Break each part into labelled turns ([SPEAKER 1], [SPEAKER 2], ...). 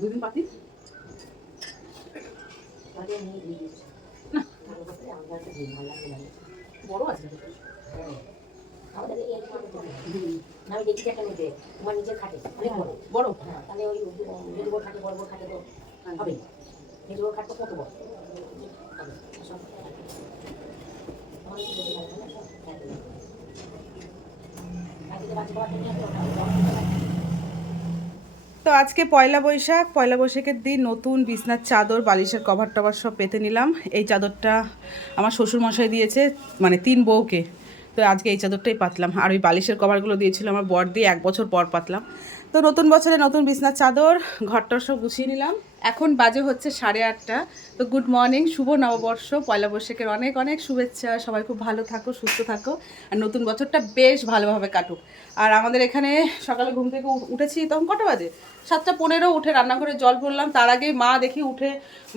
[SPEAKER 1] দুদিন পাতি বড় আছে।
[SPEAKER 2] আমি দেখছি একটা মেয়েকে, তোমার নিজের খাটে, অনেক বড়।
[SPEAKER 1] বড়
[SPEAKER 2] হ্যাঁ, তাহলে ওই বড় খাটে, বড় বড় খাটে তো হবে। মেজো বড় খাট তো কত বড়? বাচ্চা বাচ্চা নিয়ে।
[SPEAKER 1] তো আজকে পয়লা বৈশাখ, পয়লা বৈশাখের দিন নতুন বিছনার চাদর, বালিশের কভার টভার সব পেতে নিলাম। এই চাদরটা আমার শ্বশুরমশাই দিয়েছে মানে তিন বউকে। তো আজকে এই চাদরটাই পাতলাম। আর ওই বালিশের কভারগুলো দিয়েছিল আমার বর দিয়ে, এক বছর পর পাতলাম। তো নতুন বছরে নতুন বিছনার চাদর, ঘরটার সব গুছিয়ে নিলাম। এখন বাজে হচ্ছে সাড়ে আটটা। তো গুড মর্নিং শুভ নববর্ষ, পয়লা বৈশাখের অনেক অনেক শুভেচ্ছা। সবাই খুব ভালো থাকো, সুস্থ থাকো। আর নতুন বছরটা বেশ ভালোভাবে কাটুক। আর আমাদের এখানে সকালে ঘুম থেকে উঠেছি তখন কটা বাজে? সাতটা পনেরো উঠে রান্নাঘরে জল ভরলাম। তার আগেই মা দেখি উঠে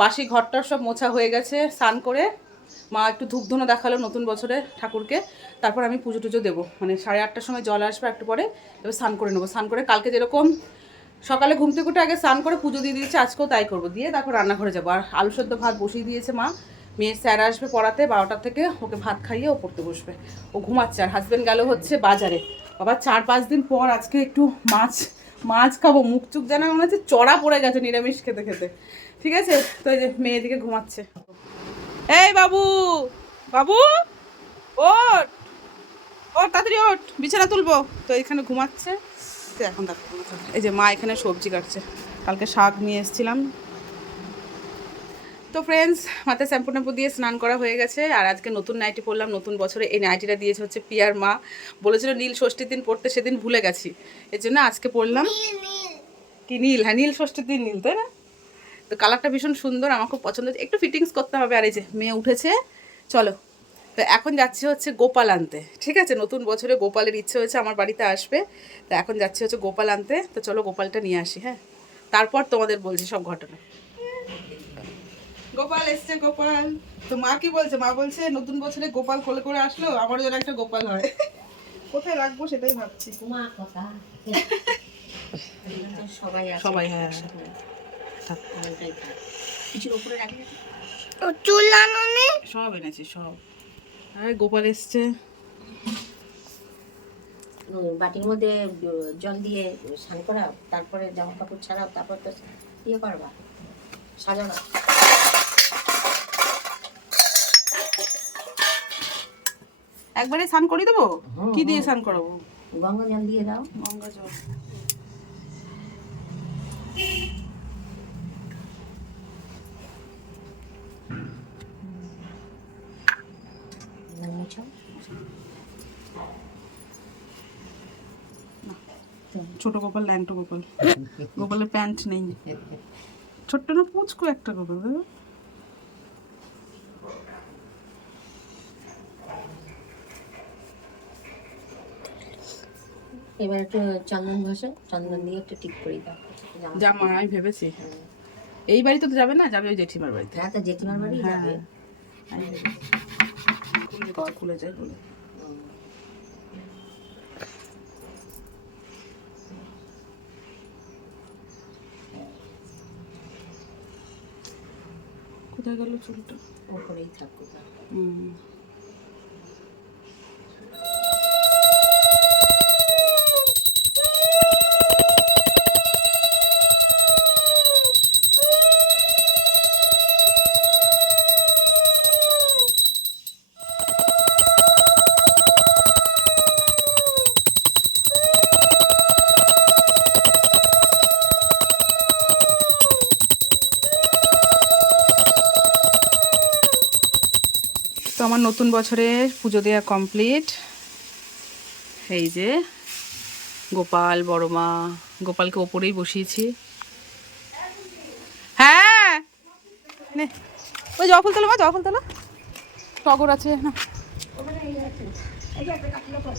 [SPEAKER 1] বাসি ঘরটার সব মোছা হয়ে গেছে, স্নান করে মা একটু ধূপধুনো দেখাল নতুন বছরে ঠাকুরকে। তারপর আমি পুজো টুজো দেবো। মানে সাড়ে আটটার সময় জল আসবে একটু পরে তবে স্নান করে নেব। স্নান করে কালকে যেরকম সকালে ঘুম থেকে উঠে আগে স্নান করে পুজো দিয়ে দিয়েছে, আজকেও তাই করব। দিয়ে তারপর রান্নাঘরে যাব। আর আলু সেদ্ধ ভাত বসিয়ে দিয়েছে মা। মেয়ের স্যার আসবে পড়াতে বারোটার থেকে, ওকে ভাত খাইয়ে ও পড়তে বসবে। ও ঘুমাচ্ছে আর হাজব্যান্ড গেল হচ্ছে বাজারে। বাবা, চার পাঁচ দিন পর আজকে একটু মাছ মাছ খাব। মুখ চুক যেন মনে হচ্ছে চড়া পড়ে গেছে নিরামিষ খেতে খেতে। ঠিক আছে? তো এই যে মেয়ে দিকে ঘুমাচ্ছে। এই বাবু বাবু ওট ওট তাড়াতাড়ি ওট বিছানা তুলবো। তো এখানে ঘুমাচ্ছে। এখন দেখো এই যে মা এখানে সবজি কাটছে। কালকে শাক নিয়ে এসেছিলাম। তো ফ্রেন্ডস মাথায় শ্যাম্পু ট্যাম্পু দিয়ে স্নান করা হয়ে গেছে। আর আজকে নতুন নাইটি পরলাম নতুন বছরে এই নাইটিটা দিয়েছে হচ্ছে পিয়ার মা। বলেছিল নীল ষষ্ঠীর দিন পড়তে সেদিন ভুলে গেছি। এর জন্য আজকে পড়লাম। কি নীল? হ্যাঁ নীল ষষ্ঠীর দিন নীল তাই না? তো কালারটা ভীষণ সুন্দর আমার খুব পছন্দ একটু ফিটিংস করতে হবে। আর এই যে মেয়ে উঠেছে। চলো। তো এখন যাচ্ছি হচ্ছে গোপাল আনতে। ঠিক আছে? নতুন বছরে গোপালের ইচ্ছে হয়েছে আমার বাড়িতে আসবে। তো এখন যাচ্ছি হচ্ছে গোপাল আনতে। তো চলো গোপালটা নিয়ে আসি হ্যাঁ? তারপর তোমাদের বলছি সব ঘটনা। গোপাল এসছে গোপাল। তো মা কি বলছে? মা বলছে নতুন বছরে গোপাল কোলে করে আসলো আমারও যেন একটা গোপাল হয়। কোথায় রাখব সেটাই ভাবছি।
[SPEAKER 2] তোমার কথা। সবাই
[SPEAKER 1] সবাই হ্যাঁ থাক।
[SPEAKER 2] কিছুর উপরে রাখলে
[SPEAKER 1] সব এনেছি সব। আরে গোপাল এসছে।
[SPEAKER 2] বাটির মধ্যে জল দিয়ে স্নান করাও তারপরে জামা কাপড় ছাড়াও তারপর তো ইয়ে করবা সাজানো।
[SPEAKER 1] একবারে স্নান করে দেবো?
[SPEAKER 2] হুম,
[SPEAKER 1] কি দিয়ে স্নান করাবো?
[SPEAKER 2] গঙ্গা জল দিয়ে দাও।
[SPEAKER 1] গঙ্গা জল।
[SPEAKER 2] মুছো
[SPEAKER 1] ছোট গোপাল ল্যাংটো গোপাল। গোপালের প্যান্ট নেই। ছোট্ট না পুচকো একটা গোপাল
[SPEAKER 2] এবার একটু চন্দন ঘষে চন্দন দিয়ে একটু ঠিক করে দাও। জামা-
[SPEAKER 1] আমি ভেবেছি। এই বাড়িতে তো যাবে না? যাবে ওই জেঠিমার বাড়িতে।
[SPEAKER 2] হ্যাঁ তো জেঠিমার বাড়ি
[SPEAKER 1] হ্যাঁ,
[SPEAKER 2] যাবে।
[SPEAKER 1] খুলে যায় বলে। কোথায় গেল চুলটা?
[SPEAKER 2] ওপরেই থাকবে
[SPEAKER 1] হুম। তো আমার নতুন বছরের পুজো দেওয়া কমপ্লিট। এই যে গোপাল বড় মা গোপালকে ওপরেই বসিয়েছি। হ্যাঁ! নে ওই জবা ফুল তোলো মা জবা ফুল তোলো। টগর আছে না।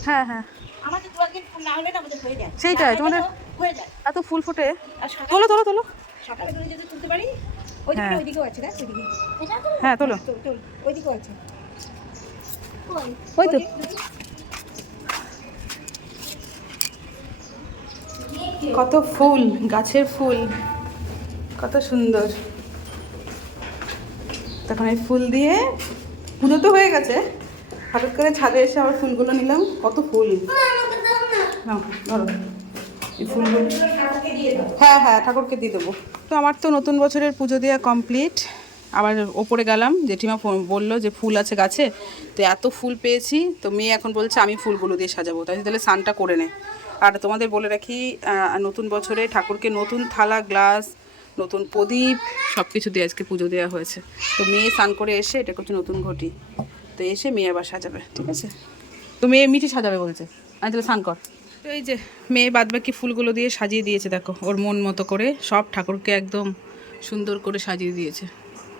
[SPEAKER 1] হ্যাঁ হ্যাঁ। সেইটাই তোমাদের এত ফুল ফুটে। তোলো তোলো তোলো। হ্যাঁ। হ্যাঁ তোলো।
[SPEAKER 2] তোল তোল ওইদিকেও আছে।
[SPEAKER 1] ওই তো। কত ফুল, গাছের ফুল। কত সুন্দর। তখন এই ফুল দিয়ে পুজো তো হয়ে গেছে। হঠাৎ করে ছাদে এসে আবার ফুলগুলো নিলাম। কত ফুল। ধরো। এই ফুলগুলো হ্যাঁ হ্যাঁ ঠাকুরকে দিয়ে দেবো। তো আমার তো নতুন বছরের পুজো দেওয়া কমপ্লিট আবার ওপরে গেলাম, জেঠিমা বলল যে ফুল আছে গাছে, তো এত ফুল পেয়েছি, তো মেয়ে এখন বলছে আমি ফুলগুলো দিয়ে সাজাবো তাই তাহলে স্নানটা করে নে। আর তোমাদের বলে রাখি নতুন বছরে ঠাকুরকে নতুন থালা, গ্লাস, নতুন প্রদীপ সব কিছু দিয়ে আজকে পুজো দেওয়া হয়েছে। তো মেয়ে স্নান করে এসে এটা করছে নতুন ঘটি, তো এসে মেয়ে আবার সাজাবে, ঠিক আছে? তো মেয়ে মিঠি সাজাবে বলছে আমি তাহলে স্নান কর। তো এই যে মেয়ে বাদবাকি ফুলগুলো দিয়ে সাজিয়ে দিয়েছে, দেখো, ওর মন মতো করে সব ঠাকুরকে একদম সুন্দর করে সাজিয়ে দিয়েছে।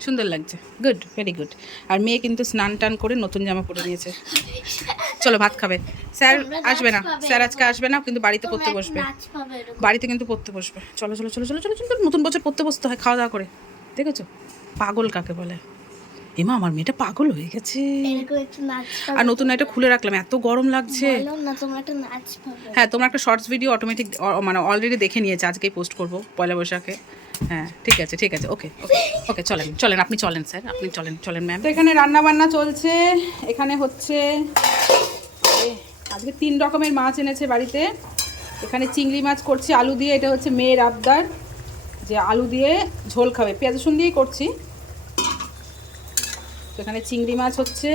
[SPEAKER 1] সুন্দর লাগছে। গুড ভেরি গুড আর মেয়ে কিন্তু স্নান টান করে নতুন জামা পরে নিয়েছে। চলো ভাত খাবে। স্যার আসবে না। স্যার আজকে আসবে না কিন্তু বাড়িতে পড়তে বসবে। বাড়িতে কিন্তু পড়তে বসবে। চলো চলো চলো চলো চলো চলো নতুন বছর পড়তে বসতে হয় খাওয়া দাওয়া করে। দেখেছ? পাগল কাকে বলে? এমা আমার মেয়েটা পাগল হয়ে গেছে।
[SPEAKER 3] একটু
[SPEAKER 1] আর নতুন এটা খুলে রাখলাম এত গরম লাগছে।
[SPEAKER 3] একটা
[SPEAKER 1] হ্যাঁ তোমরা একটা শর্টস ভিডিও অটোমেটিক মানে অলরেডি দেখে নিয়েছে আজকেই পোস্ট করব পয়লা বৈশাখে। হ্যাঁ ঠিক আছে ঠিক আছে ওকে ওকে চলেন চলেন, আপনি চলেন স্যার আপনি চলেন চলেন ম্যাম তো এখানে রান্না বান্না চলছে, এখানে হচ্ছে আজকে তিন রকমের মাছ এনেছে বাড়িতে। এখানে চিংড়ি মাছ করছি, আলু দিয়ে, এটা হচ্ছে মেয়ের আবদার, যে আলু দিয়ে ঝোল খাবে। পেঁয়াজ, রসুন দিয়েই করছি। তো এখানে চিংড়ি মাছ হচ্ছে,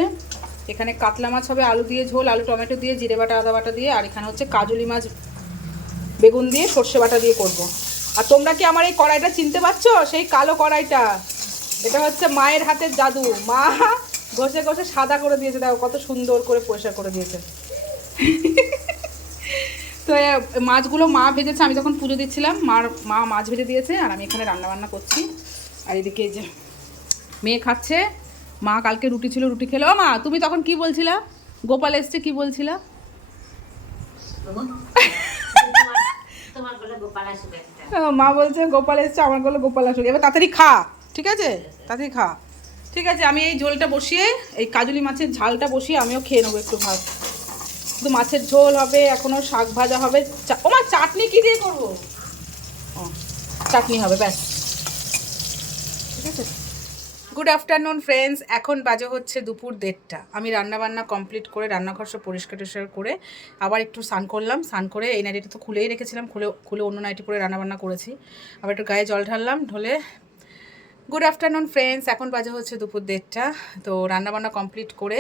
[SPEAKER 1] এখানে কাতলা মাছ হবে, আলু দিয়ে ঝোল, আলু, টমেটো দিয়ে, জিরে বাটা, আদা বাটা দিয়ে, আর এখানে হচ্ছে কাজুলি মাছ, বেগুন দিয়ে সর্ষে বাটা দিয়ে করব। আর তোমরা কি আমার এই কড়াইটা চিনতে পারছ? সেই কালো কড়াইটা। এটা হচ্ছে মায়ের হাতের জাদু। মা ঘষে ঘষে সাদা করে দিয়েছে। দেখো কত সুন্দর করে পরিষ্কার করে দিয়েছে। তো মাছগুলো মা ভেজেছে। আমি যখন পুজো দিচ্ছিলাম, মার, মা মাছ ভেজে দিয়েছে আর আমি এখানে রান্না বান্না করছি। আর এদিকে যে মেয়ে খাচ্ছে। মা কালকে রুটি ছিল, রুটি খেলো। মা, তুমি তখন কি বলছিলা? গোপাল এসছে কি বলছিলা
[SPEAKER 2] তোমার বলে গোপাল আসবে একটা
[SPEAKER 1] আহ, মা বলছে, গোপাল এসছে, আমার গলে গোপাল আসুক। এবার তাড়াতাড়ি খা, ঠিক আছে? তাড়াতাড়ি খা। ঠিক আছে, আমি এই ঝোলটা বসিয়ে, এই কাজুলি মাছের ঝালটা বসিয়ে আমিও খেয়ে নেব একটু ভাত। শুধু মাছের ঝোল হবে এখনও শাক ভাজা হবে। ও মা চাটনি কী দিয়ে করব? ও, চাটনি হবে, ব্যাস। ঠিক আছে? গুড আফটারনুন ফ্রেন্ডস এখন বাজে হচ্ছে দুপুর দেড়টা। আমি রান্নাবান্না কমপ্লিট করে, রান্নাঘর সব পরিষ্কার টরিষ্কার করে আবার একটু স্নান করলাম। স্নান করে এই নাইটিটা তো খুলেই রেখেছিলাম, খুলে খুলে অন্য নাইটি পরে রান্নাবান্না করেছি। আবার একটু গায়ে জল ঢাললাম, ঢলে গুড আফটারনুন ফ্রেন্ডস এখন বাজে হচ্ছে দুপুর দেড়টা। তো রান্নাবান্না কমপ্লিট করে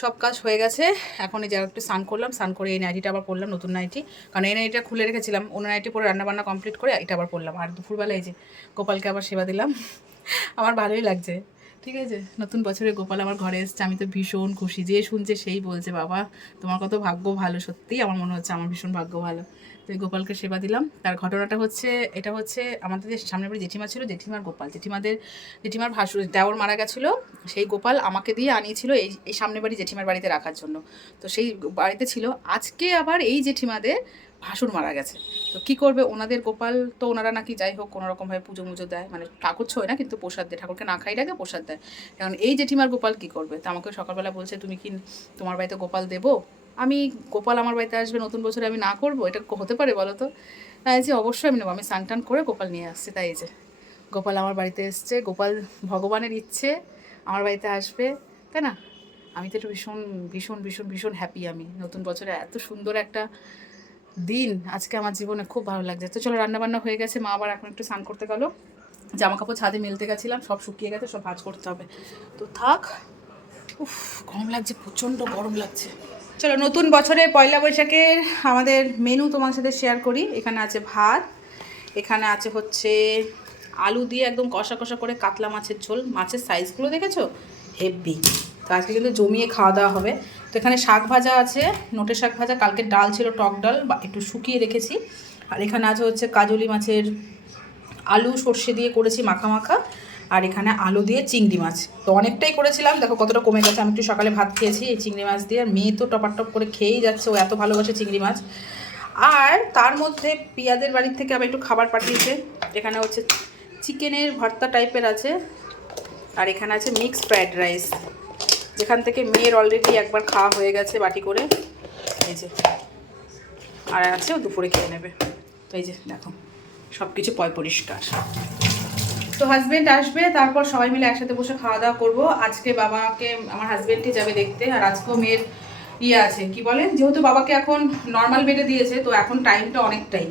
[SPEAKER 1] সব কাজ হয়ে গেছে। এখন এই জায়গা একটু স্নান করলাম, স্নান করে এই নাইটিটা আবার পরলাম নতুন নাইটি কারণ এই নাইটিটা খুলে রেখেছিলাম, অন্য নাইটি পরে রান্নাবান্না কমপ্লিট করে এটা আবার পরলাম আর দুপুরবেলা এই যে গোপালকে আবার সেবা দিলাম। আমার ভালোই লাগছে। ঠিক আছে? নতুন বছরে গোপাল আমার ঘরে এসছে, আমি তো ভীষণ খুশি। যে শুনছে সেই বলছে, বাবা, তোমার কত ভাগ্য ভালো, সত্যিই আমার মনে হচ্ছে আমার ভীষণ ভাগ্য ভালো। তো গোপালকে সেবা দিলাম। তার ঘটনাটা হচ্ছে, এটা হচ্ছে আমাদের যে সামনে বাড়ি জেঠিমা ছিল, জেঠিমার গোপাল। জেঠিমাদের, জেঠিমার ভাসুর, দেওর মারা গেছিল, সেই গোপাল আমাকে দিয়ে আনিয়েছিল এই এই সামনে বাড়ি জেঠিমার বাড়িতে রাখার জন্য। তো সেই বাড়িতে ছিল। আজকে আবার এই জেঠিমাদের ভাসুর মারা গেছে। তো কি করবে? ওনাদের গোপাল তো ওনারা নাকি যাই হোক কোনো রকমভাবে পুজো মুজো দেয়। মানে ঠাকুর ছোয় না, কিন্তু প্রসাদ দেয়। ঠাকুরকে না খাই ডাকে প্রসাদ দেয়। কারণ এই জেঠিমার গোপাল কি করবে? তো আমাকে সকালবেলা বলছে, তুমি কি তোমার বাড়িতে গোপাল দেবো? আমি, গোপাল আমার বাড়িতে আসবে, নতুন বছরে আমি না করব? এটা হতে পারে বলো তো? যে অবশ্যই আমি নেব। আমি স্নান টান করে গোপাল নিয়ে আসছি। তাই যে, গোপাল আমার বাড়িতে এসছে, গোপাল ভগবানের ইচ্ছে, আমার বাড়িতে আসবে। তাই না? আমি তো একটু ভীষণ ভীষণ ভীষণ ভীষণ হ্যাপি আমি। নতুন বছরে এত সুন্দর একটা দিন আজকে আমার জীবনে খুব ভালো লাগছে। তো চলো রান্না বান্না হয়ে গেছে, মা আবার এখন একটু স্নান করতে গেলো। জামা কাপড় ছাদে মেলতে গেছিলাম, সব শুকিয়ে গেছে, সব ভাজ করতে হবে। তো থাক, উফ, গরম লাগছে, প্রচণ্ড গরম লাগছে। চলো, নতুন বছরের পয়লা বৈশাখের আমাদের মেনু তোমার সাথে শেয়ার করি। এখানে আছে ভাত, এখানে আছে হচ্ছে আলু দিয়ে একদম কষা কষা করে কাতলা মাছের ঝোল। মাছের সাইজগুলো দেখেছ? হেভি তো আজকে কিন্তু জমিয়ে খাওয়া দাওয়া হবে। তো এখানে শাক ভাজা আছে নোটে শাক ভাজা, কালকে ডাল ছিল টক ডাল, বা একটু শুকিয়ে রেখেছি। আর এখানে আছে হচ্ছে কাজলি মাছের আলু সর্ষে দিয়ে করেছি মাখা মাখা, আর এখানে আলু দিয়ে চিংড়ি মাছ। তো অনেকটাই করেছিলাম, দেখো কতটা কমে গেছে, আমি একটু সকালে ভাত খেয়েছি এই চিংড়ি মাছ দিয়ে, আর মেয়ে তো টপার টপ করে খেয়েই যাচ্ছে, ও এত ভালোবাসে চিংড়ি মাছ। আর তার মধ্যে পিয়াদের বাড়ির থেকে আবার একটু খাবার পাঠিয়েছে, এখানে হচ্ছে চিকেনের ভর্তা টাইপের আছে, আর এখানে আছে মিক্স ফ্রায়েড রাইস যেখান থেকে মেয়ের অলরেডি একবার খাওয়া হয়ে গেছে বাটি করে, এই যে। আর আছে ও দুপুরে খেয়ে নেবে। তো এই যে, দেখো সব কিছু পয় পরিষ্কার। তো হাজবেন্ড আসবে, তারপর সবাই মিলে একসাথে বসে খাওয়া দাওয়া করব। আজকে বাবাকে, আমার হাজবেন্ডই যাবে দেখতে, আর আজকেও মেয়ের ইয়ে আছে। কি বলে? যেহেতু বাবাকে এখন নর্মাল বেডে দিয়েছে, তো এখন টাইমটা অনেকটাই।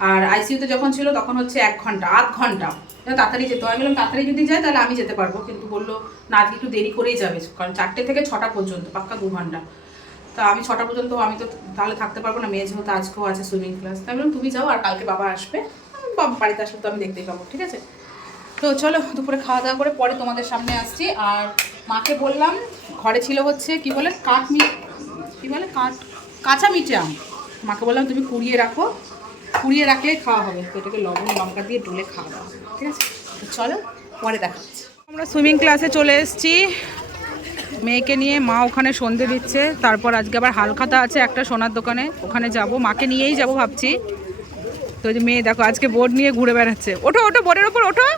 [SPEAKER 1] আর আইসিইউতে যখন ছিল তখন হচ্ছে এক ঘণ্টা, আধ ঘণ্টা। তাড়াতাড়ি যেতে হয়। আমি বললাম, তাড়াতাড়ি যদি যায় তাহলে আমি যেতে পারব। কিন্তু বলল, না, আজকে একটু দেরি করেই যাবে। কারণ চারটে থেকে ছটা পর্যন্ত, পাক্কা দু ঘণ্টা। তা আমি ছটা পর্যন্ত, আমি তো তাহলে থাকতে পারব না। মেয়ে যেহেতু আজকেও আছে সুইমিং ক্লাস তাই বললাম, তুমি যাও আর কালকে বাবা আসবে। বাবা, বাড়িতে আসলে তো আমি দেখতেই পাবো, ঠিক আছে? তো চলো, দুপুরে খাওয়া দাওয়া করে পরে তোমাদের সামনে আসছি। আর মাকে বললাম, ঘরে ছিল হচ্ছে, কি বলে, কাঠ মি, কি বলে, কাঠ, কাঁচা মিঠে আম। মাকে বললাম, তুমি কুড়িয়ে রাখো। কুড়িয়ে রাখলে খাওয়া হবে। তো এটাকে লবণ, লঙ্কা দিয়ে ডুলে খাওয়া দাওয়া ঠিক আছে? চলো, পরে দেখা হচ্ছে আমরা সুইমিং ক্লাসে চলে এসেছি। মেয়েকে নিয়ে মা ওখানে সন্ধে দিচ্ছে। তারপর আজকে আবার হালখাতা আছে একটা সোনার দোকানে। ওখানে যাব। মাকে নিয়েই যাব ভাবছি। তো যে মেয়ে, দেখো, আজকে বোর্ড নিয়ে ঘুরে বেড়াচ্ছে। ওঠো ওঠো, বোর্ডের ওপর ওঠো।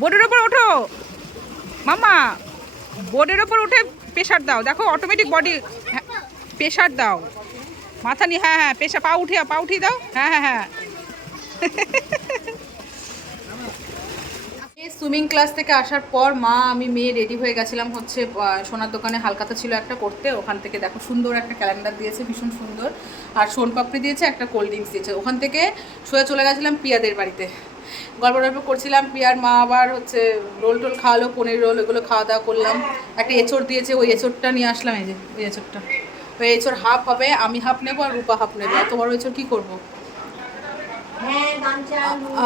[SPEAKER 1] বোর্ডের ওপর ওঠো। মামা বোর্ডের ওপর উঠে প্রেশার দাও। দেখো অটোমেটিক বডি প্রেশার দাও। মাথা নিয়ে হ্যাঁ হ্যাঁ পেশা, পা উঠিয়ে পা উঠিয়ে দাও। হ্যাঁ হ্যাঁ হ্যাঁ। সুইমিং ক্লাস থেকে আসার পর, মা, আমি মেয়ে রেডি হয়ে গেছিলাম হচ্ছে সোনার দোকানে হালকাতা ছিল একটা করতে। ওখান থেকে দেখো সুন্দর একটা ক্যালেন্ডার দিয়েছে, ভীষণ সুন্দর। আর সোনপাপড়ি দিয়েছে, একটা কোল্ড ড্রিঙ্কস দিয়েছে। ওখান থেকে সোজা চলে গেছিলাম পিয়াদের বাড়িতে। গল্প টল্প করছিলাম, পিয়ার মা আবার হচ্ছে রোল টোল খাওয়ালো, পনির রোল এগুলো খাওয়া দাওয়া করলাম। একটা এঁচড় দিয়েছে, ওই এঁচড়টা নিয়ে আসলাম, এই যে ওই এঁচড়টা। এঁচড় হাফ হবে আমি হাফ নেব আর রূপা হাফ নেব। তোমার এঁচড় কী করব?
[SPEAKER 2] হ্যাঁ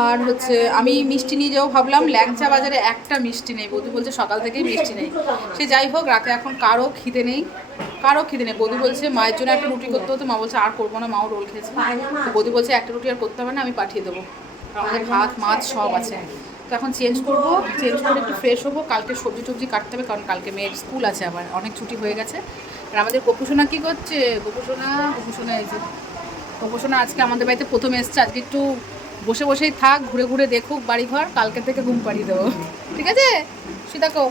[SPEAKER 1] আর হচ্ছে আমি মিষ্টি নিয়ে যাব ভাবলাম ল্যাংচা বাজারে একটা মিষ্টি নেই। বৌদি বলছে সকাল থেকেই মিষ্টি নেই। সে যাই হোক রাতে এখন কারও খিদে নেই। কারও খিদে নেই। বৌদি বলছে মায়ের জন্য একটা রুটি করতে হতো। মা বলছে আর করব না মাও রোল খেয়েছে। বৌদি বলছে একটা রুটি আর করতে হবে না আমি পাঠিয়ে দেবো। আমাদের ভাত মাছ সব আছে। তো এখন চেঞ্জ করব। চেঞ্জ করে একটু ফ্রেশ হব। কালকে সবজি টবজি কাটতে হবে কারণ কালকে মেয়ের স্কুল আছে আবার। অনেক ছুটি হয়ে গেছে। আর আমাদের গোপুসোনা কী করছে? গোপুসোনা গোপুসোনা এই যে, গোপুসোনা আজকে আমাদের বাড়িতে প্রথম এসছে। আজকে একটু বসে বসেই থাক, ঘুরে ঘুরে দেখুক বাড়িঘর, কালকে থেকে ঘুম পাড়িয়ে দেবো। ঠিক আছে? সীতাকো,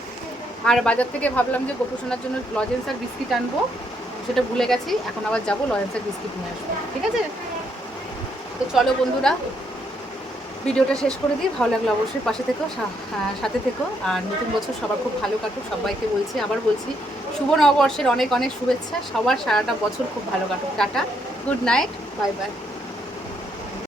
[SPEAKER 1] আর বাজার থেকে ভাবলাম যে গোপুসোনার জন্য লজেন্স আর বিস্কিট আনব। সেটা ভুলে গেছি, এখন আবার যাব, লজেন্স আর বিস্কিট নিয়ে আসব। ঠিক আছে? তো চলো বন্ধুরা ভিডিওটা শেষ করে দিই। ভালো লাগল অবশ্যই পাশে থেকো সাথে থেকো। আর নতুন বছর সবার খুব ভালো কাটুক, সবাইকে বলছি, আবার বলছি, শুভ নববর্ষের অনেক অনেক শুভেচ্ছা। সবার সারাটা বছর খুব ভালো কাটুক। Tata, good night, bye bye.